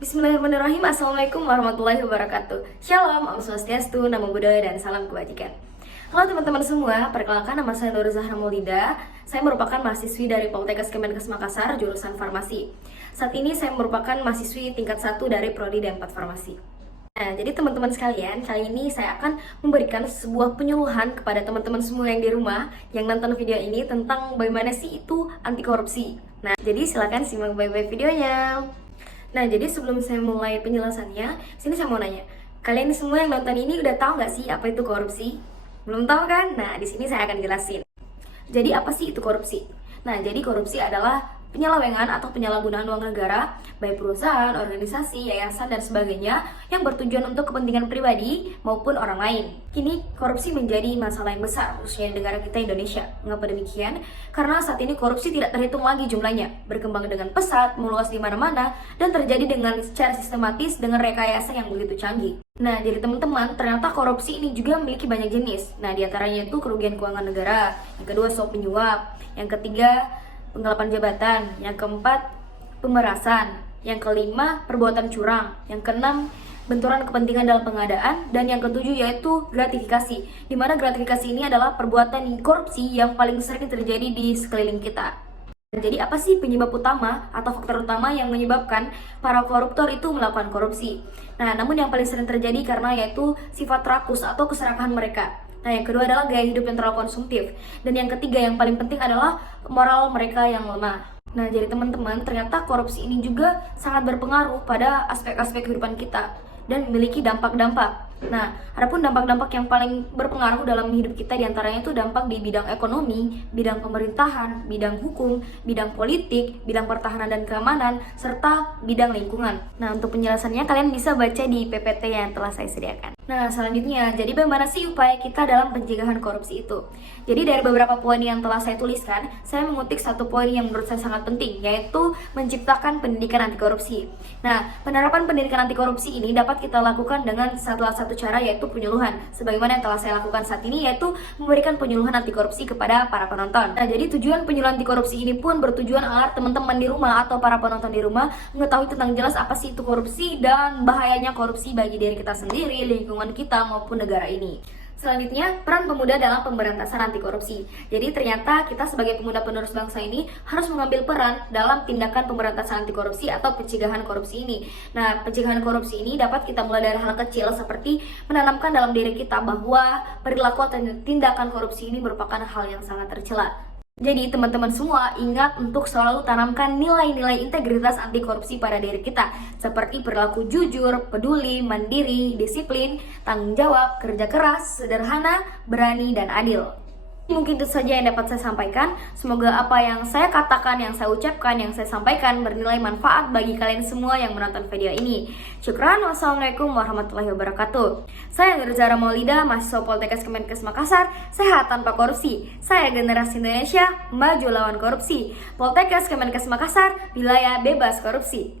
Bismillahirrahmanirrahim. Assalamualaikum warahmatullahi wabarakatuh. Shalom, Om Swastiastu, Namo Buddhaya, dan salam kebajikan. Halo teman-teman semua, perkenalkan nama saya Nur Zahra Maulida. Saya merupakan mahasiswi dari Poltekkes Kemenkes Makassar, jurusan Farmasi. Saat ini saya merupakan mahasiswi tingkat 1 dari Prodi D4 Farmasi. Nah, jadi teman-teman sekalian, kali ini saya akan memberikan sebuah penyuluhan kepada teman-teman semua yang di rumah yang nonton video ini tentang bagaimana sih itu anti korupsi. Nah, jadi silakan simak baik-baik videonya. Nah, jadi sebelum saya mulai penjelasannya, sini saya mau nanya, kalian semua yang nonton ini udah tahu nggak sih apa itu korupsi? Belum tahu kan? Nah, di sini saya akan jelasin. Jadi apa sih itu korupsi? Nah, jadi korupsi adalah penyelewengan atau penyalahgunaan uang negara, baik perusahaan, organisasi, yayasan, dan sebagainya yang bertujuan untuk kepentingan pribadi maupun orang lain. Kini, korupsi menjadi masalah yang besar, khususnya di negara kita Indonesia. Mengapa demikian? Karena saat ini korupsi tidak terhitung lagi jumlahnya, berkembang dengan pesat, meluas di mana-mana, dan terjadi dengan secara sistematis dengan rekayasa yang begitu canggih. Nah, jadi teman-teman, ternyata korupsi ini juga memiliki banyak jenis. Nah, diantaranya itu kerugian keuangan negara, yang kedua suap menyuap, yang ketiga penggelapan jabatan, yang keempat pemerasan, yang kelima perbuatan curang, yang keenam benturan kepentingan dalam pengadaan, dan yang ketujuh yaitu gratifikasi, di mana gratifikasi ini adalah perbuatan korupsi yang paling sering terjadi di sekeliling kita. Jadi apa sih penyebab utama atau faktor utama yang menyebabkan para koruptor itu melakukan korupsi? Nah, namun yang paling sering terjadi karena yaitu sifat rakus atau keserakahan mereka. Nah, yang kedua adalah gaya hidup yang terlalu konsumtif. Dan yang ketiga yang paling penting adalah moral mereka yang lemah. Nah, jadi teman-teman, ternyata korupsi ini juga sangat berpengaruh pada aspek-aspek kehidupan kita dan memiliki dampak-dampak. Nah, adapun dampak-dampak yang paling berpengaruh dalam hidup kita diantaranya itu dampak di bidang ekonomi, bidang pemerintahan, bidang hukum, bidang politik, bidang pertahanan dan keamanan, serta bidang lingkungan. Nah, untuk penjelasannya kalian bisa baca di PPT yang telah saya sediakan. Nah, selanjutnya, jadi bagaimana sih upaya kita dalam pencegahan korupsi itu? Jadi dari beberapa poin yang telah saya tuliskan, saya mengutip satu poin yang menurut saya sangat penting, yaitu menciptakan pendidikan anti korupsi. Nah, penerapan pendidikan anti korupsi ini dapat kita lakukan dengan salah satu cara, yaitu penyuluhan. Sebagaimana yang telah saya lakukan saat ini, yaitu memberikan penyuluhan anti korupsi kepada para penonton. Nah, jadi tujuan penyuluhan anti korupsi ini pun bertujuan agar teman-teman di rumah atau para penonton di rumah mengetahui tentang jelas apa sih itu korupsi dan bahayanya korupsi bagi diri kita sendiri, lingkungan kita maupun negara ini. Selanjutnya, peran pemuda dalam pemberantasan anti korupsi. Jadi ternyata kita sebagai pemuda penerus bangsa ini harus mengambil peran dalam tindakan pemberantasan anti korupsi atau pencegahan korupsi ini. Nah, pencegahan korupsi ini dapat kita mulai dari hal kecil seperti menanamkan dalam diri kita bahwa perilaku atau tindakan korupsi ini merupakan hal yang sangat tercela. Jadi teman-teman semua ingat untuk selalu tanamkan nilai-nilai integritas anti korupsi pada diri kita, seperti perilaku jujur, peduli, mandiri, disiplin, tanggung jawab, kerja keras, sederhana, berani, dan adil. Mungkin itu saja yang dapat saya sampaikan. Semoga apa yang saya katakan, yang saya ucapkan, yang saya sampaikan bernilai manfaat bagi kalian semua yang menonton video ini. Syukran, wassalamualaikum warahmatullahi wabarakatuh. Saya Nur Zahra Maulida, mahasiswa Poltekkes Kemenkes Makassar, sehat tanpa korupsi. Saya generasi Indonesia, maju lawan korupsi. Poltekkes Kemenkes Makassar, wilayah bebas korupsi.